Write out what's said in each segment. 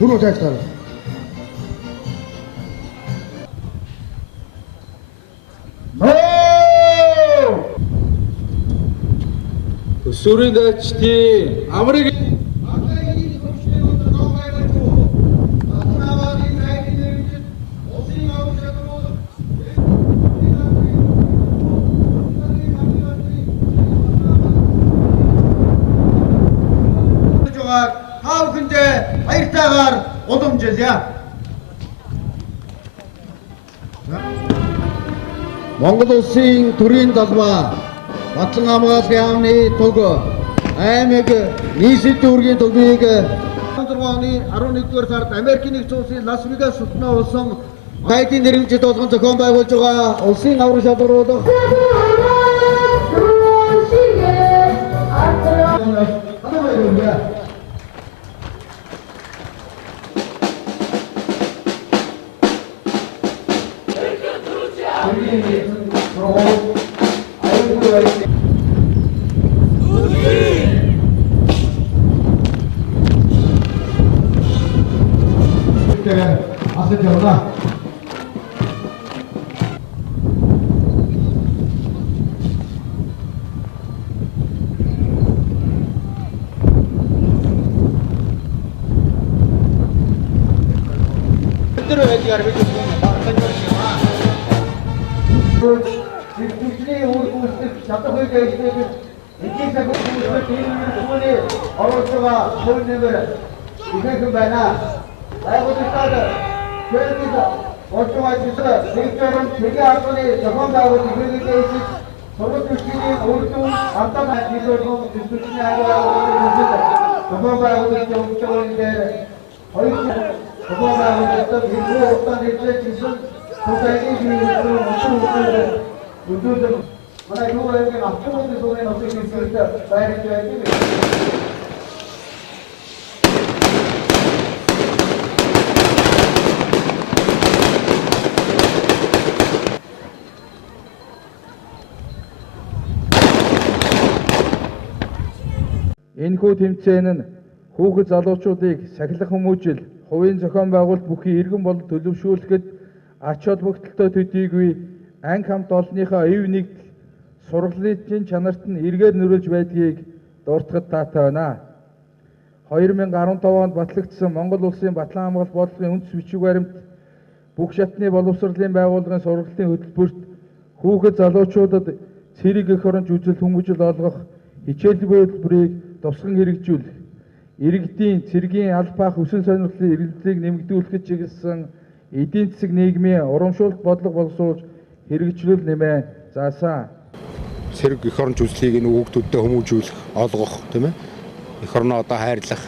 Bunu tekrar. Өсвөрийн дайчдын амрыг та бүхэндээ баяртайгаар уламжилъя. Монгол улсын төрийн талбай Батлан хамгааллын яамны туг аймаг нийслэл дүүргийн тугийг 16 оны 11-р сард Америкийн нэгдсэн улсын Лас Вегас сутнаа улсан байдын нэрмжид болгон зохион байгуулж байгаа улсын аврал шалгаруулах асаж явна. Бидний үйл үүсгэх чадварыг эзлэх эдийн засгийн төлөвлөлт төлөвлөлтөний оруулж байгаа хувь нэмэр ихэхэн байна. байгууллагад төлөвлөлт болж байгаа зүйл нэгдүгээр нь цэгийн албаны зохион байгуулалт ихэнхдээ эсэж сургууль түвшний үр дүн андаа нийлүүлэн төсвөчний агуулгын зохион байгуулалт явуулсан дээр хоёр зохион байгуулалтад хэвлэх хугацаанд хэвлэж ирсэн Тусайгийн биеийн өдөрт манай юу нэг автобусны сууны нөхцөл хэлбэрт байрж байдаг. Энэхүү тэмцээн нь хүүхэд залуучуудыг сахилах хүмүүжил, хувийн зохион байгуулалт бүхий иргэн болон төлөвшүүлэхэд ач холбогдолтой төдийгүй анги хамт олонныхоо ив нэгдэл сургалтын чанарт нь эргээр нөрөөлж байдгийг дуртахад таатай байна. 2015 онд батлагдсан Монгол улсын Батлан хамгаалалт бодлогын үндэс бичиг баримт бүх шатны боловсролын байгууллагын сургалтын хөтөлбөрт хүүхэд залуучуудад цэрэг эх оронч үзэл хүмүүжил олгох хичээл хөтөлбөрийг тусган хэрэгжүүлэх, иргэдийн цэргийн албаах өсөн сонирхлын эргэлзлийг нэмэгдүүлэхэд чиглэсэн эдийн засаг нийгмийн урамшуулалт бодлого боловсруулж хэрэгжүүлэл нэмээ заасан. Цэрэг эх оронч үзлийг энэ хүүхдүүдтэй хүмүүжүүлэх, олгох тийм ээ. Эх орноо одоо хайрлах,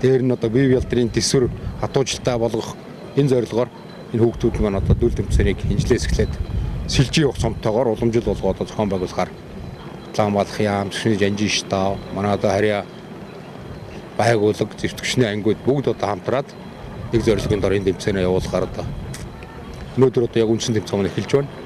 дээр нь одоо бие биедрийн төсвөр хатуужилтаа болгох энэ зорилгоор энэ хүүхдүүд маань одоо дүл тэмцээнийг хинжлээс эхлээд сэлжийн явах цомтойгоор уламжил болгоод зохион байгуулахаар Ламалх яам, шинэ жанжин штаб, манай одоо харьяа байгууллага, зэвсэгчний ангиуд бүгд одоо хамтраад нэг зорилгын дор энэ тэмцээнээ явуулахаар одоо өнөөдөр одоо яг үндсэн тэмцээн эхэлж байна.